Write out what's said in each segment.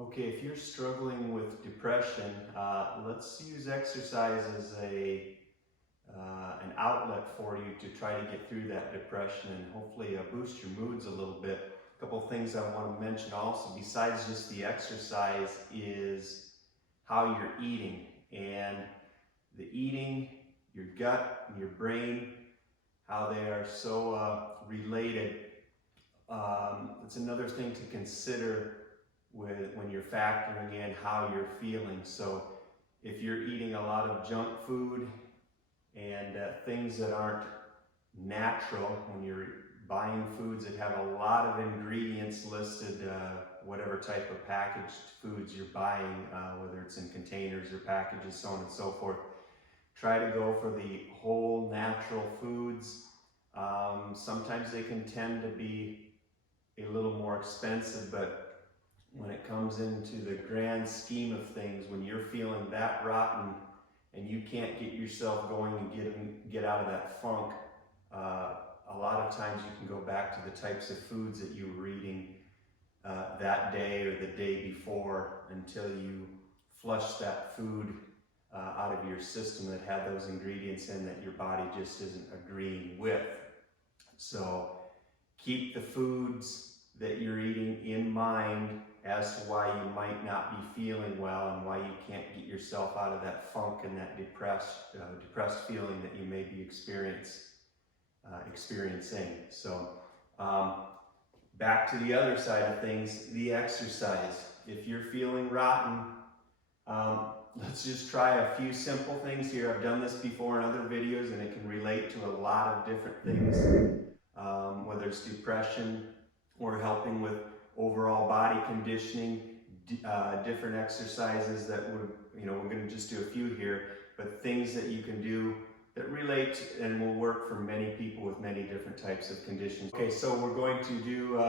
Okay, if you're struggling with depression, let's use exercise as an outlet for you to try to get through that depression and hopefully boost your moods a little bit. A couple of things I want to mention also, besides just the exercise, is how you're eating. And the eating, your gut, and your brain, how they are so related. It's another thing to consider when you're factoring in how you're feeling. So if you're eating a lot of junk food and things that aren't natural, when you're buying foods that have a lot of ingredients listed, whatever type of packaged foods you're buying, whether it's in containers or packages, so on and so forth, try to go for the whole natural foods. Sometimes they can tend to be a little more expensive, but when it comes into the grand scheme of things, when you're feeling that rotten and you can't get yourself going and get out of that funk, a lot of times you can go back to the types of foods that you were eating that day or the day before until you flush that food out of your system that had those ingredients in that your body just isn't agreeing with. So keep the foods that you're eating in mind as to why you might not be feeling well and why you can't get yourself out of that funk and that depressed feeling that you may be experiencing. So back to the other side of things, the exercise. If you're feeling rotten, let's just try a few simple things here. I've done this before in other videos and it can relate to a lot of different things, whether it's depression or helping with overall body conditioning, different exercises that would, we're going to just do a few here, but things that you can do that relate and will work for many people with many different types of conditions. Okay, so we're going to do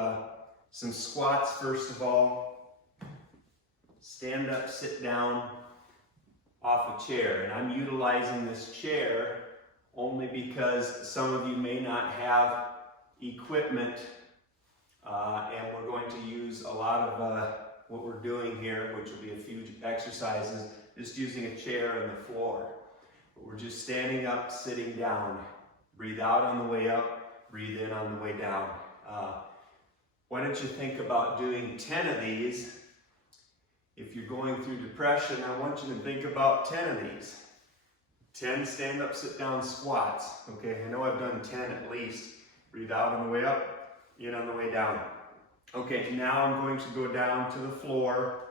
some squats first of all. Stand up, sit down off a chair. And I'm utilizing this chair only because some of you may not have equipment, and we're going to use a lot of what we're doing here, which will be a few exercises, just using a chair and the floor. But we're just standing up, sitting down. Breathe out on the way up, breathe in on the way down. Why don't you think about doing 10 of these? If you're going through depression, I want you to think about 10 of these. 10 stand up, sit down squats. Okay, I know I've done 10 at least. Breathe out on the way up, in on the way down. Okay, now I'm going to go down to the floor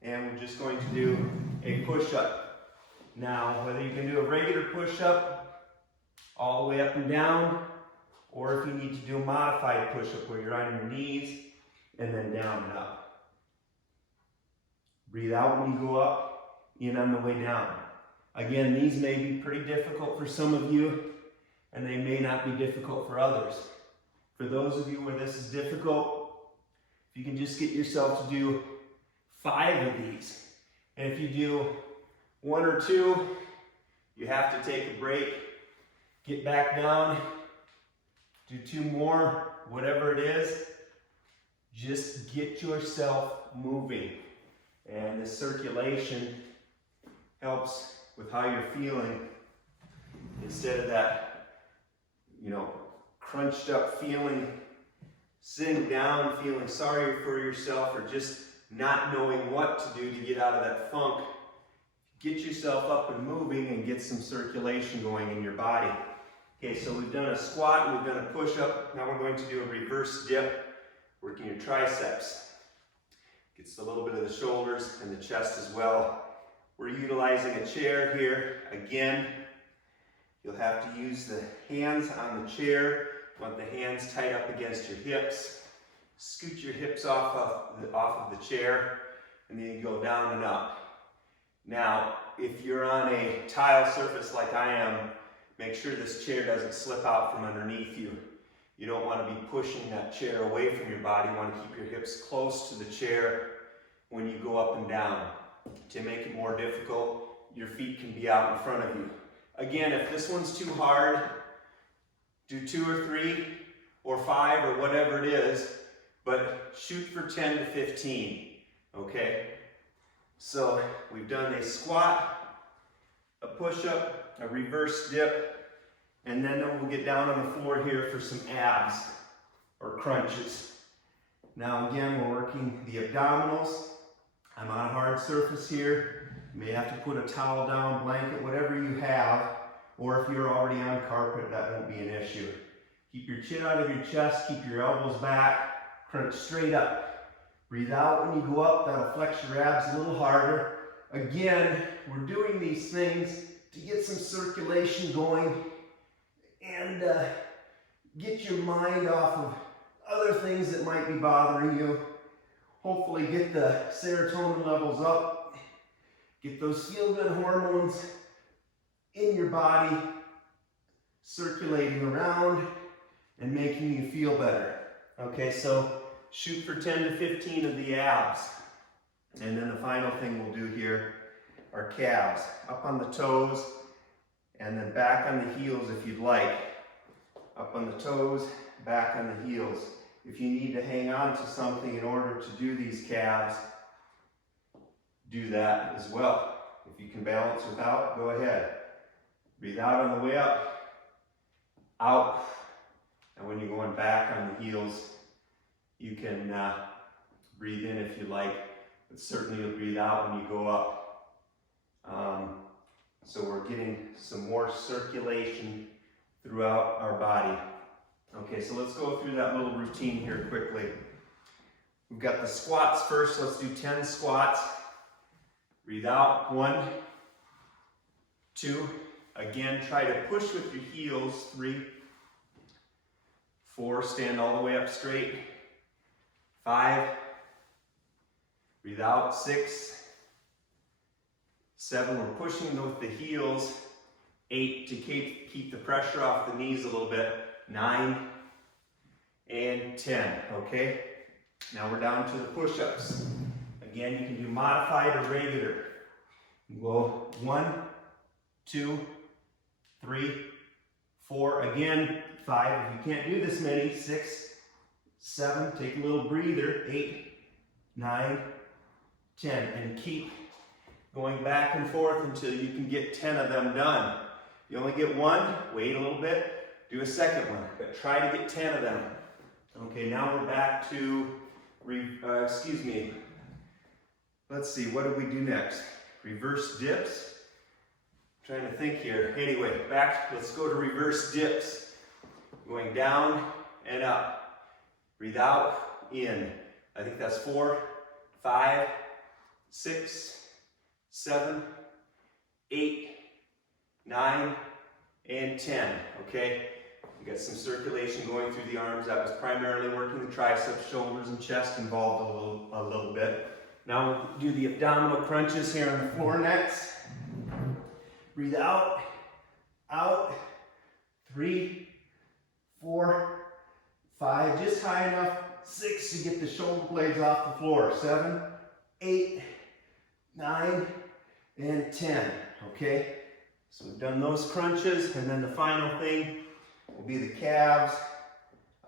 and we're just going to do a push-up. Now, whether you can do a regular push-up all the way up and down, or if you need to do a modified push-up where you're on your knees and then down and up. Breathe out when you go up, in on the way down. Again, these may be pretty difficult for some of you, and they may not be difficult for others. For those of you where this is difficult, if you can just get yourself to do 5 of these. And if you do 1 or 2, you have to take a break, get back down, do 2 more, whatever it is. Just get yourself moving. And the circulation helps with how you're feeling. Instead of that, crunched up feeling, sitting down, feeling sorry for yourself, or just not knowing what to do to get out of that funk. Get yourself up and moving and get some circulation going in your body. Okay, so we've done a squat, we've done a push-up. Now we're going to do a reverse dip, working your triceps. Gets a little bit of the shoulders and the chest as well. We're utilizing a chair here. Again, you'll have to use the hands on the chair. You want the hands tight up against your hips. Scoot your hips off of the chair, and then you go down and up. Now, if you're on a tile surface like I am, make sure this chair doesn't slip out from underneath you. You don't want to be pushing that chair away from your body. You want to keep your hips close to the chair when you go up and down. To make it more difficult, your feet can be out in front of you. Again, if this one's too hard, do 2 or 3 or 5 or whatever it is, but shoot for 10 to 15. Okay, so we've done a squat, a push-up, a reverse dip, and then we'll get down on the floor here for some abs or crunches. Now again, we're working the abdominals. I'm on a hard surface here. You may have to put a towel down, blanket, whatever you have, or if you're already on carpet, that won't be an issue. Keep your chin out of your chest, keep your elbows back, crunch straight up. Breathe out when you go up, that'll flex your abs a little harder. Again, we're doing these things to get some circulation going and get your mind off of other things that might be bothering you. Hopefully get the serotonin levels up, get those feel-good hormones in your body circulating around and making you feel better. Okay, so shoot for 10 to 15 of the abs. And then the final thing we'll do here are calves. Up on the toes and then back on the heels if you'd like. Up on the toes, back on the heels. If you need to hang on to something in order to do these calves, do that as well. If you can balance without, go ahead. Breathe out on the way up, out. And when you're going back on the heels, you can breathe in if you like, but certainly you'll breathe out when you go up. So we're getting some more circulation throughout our body. Okay, so let's go through that little routine here quickly. We've got the squats first. Let's do 10 squats. Breathe out, 1, 2. Again, try to push with your heels, 3, 4, stand all the way up straight, 5, breathe out, 6, 7, we're pushing with the heels, 8 to keep the pressure off the knees a little bit, 9, and 10, okay? Now we're down to the push-ups. Again, you can do modified or regular. You go 1, 2, 3, 4, again, 5, if you can't do this many, 6, 7, take a little breather, 8, 9, 10, and keep going back and forth until you can get 10 of them done. If you only get 1, wait a little bit, do a second one, but try to get 10 of them. Okay, now we're back to, let's see, what do we do next? Reverse dips. I'm trying to think here. Anyway, let's go to reverse dips. Going down and up. Breathe out, in. I think that's 4, 5, 6, 7, 8, 9, and 10, okay? You got some circulation going through the arms. That was primarily working the triceps, shoulders, and chest involved a little bit. Now we'll do the abdominal crunches here on the floor next. Breathe out, out, 3, 4, 5, just high enough, 6 to get the shoulder blades off the floor, 7, 8, 9, and 10, okay? So we've done those crunches, and then the final thing will be the calves,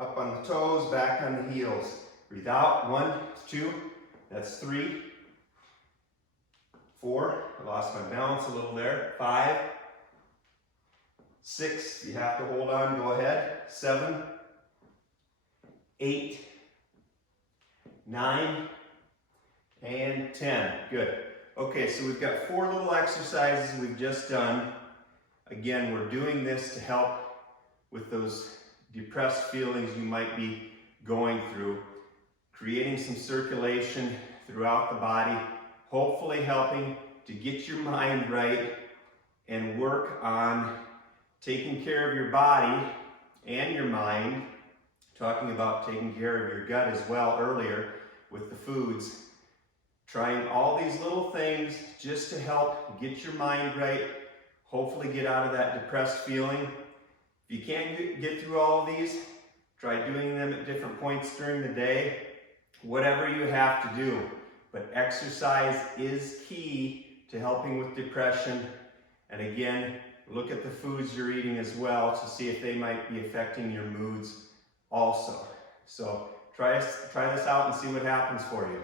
up on the toes, back on the heels. Breathe out, 1, 2, that's 3, 4, I lost my balance a little there, 5, 6, you have to hold on, go ahead, 7, 8, 9, and 10, good. Okay, so we've got 4 little exercises we've just done. Again, we're doing this to help with those depressed feelings you might be going through, creating some circulation throughout the body, hopefully helping to get your mind right and work on taking care of your body and your mind, talking about taking care of your gut as well earlier with the foods. Trying all these little things just to help get your mind right, hopefully get out of that depressed feeling. If you can't get through all of these, try doing them at different points during the day, whatever you have to do. But exercise is key to helping with depression. And again, look at the foods you're eating as well to see if they might be affecting your moods also. So try this out and see what happens for you.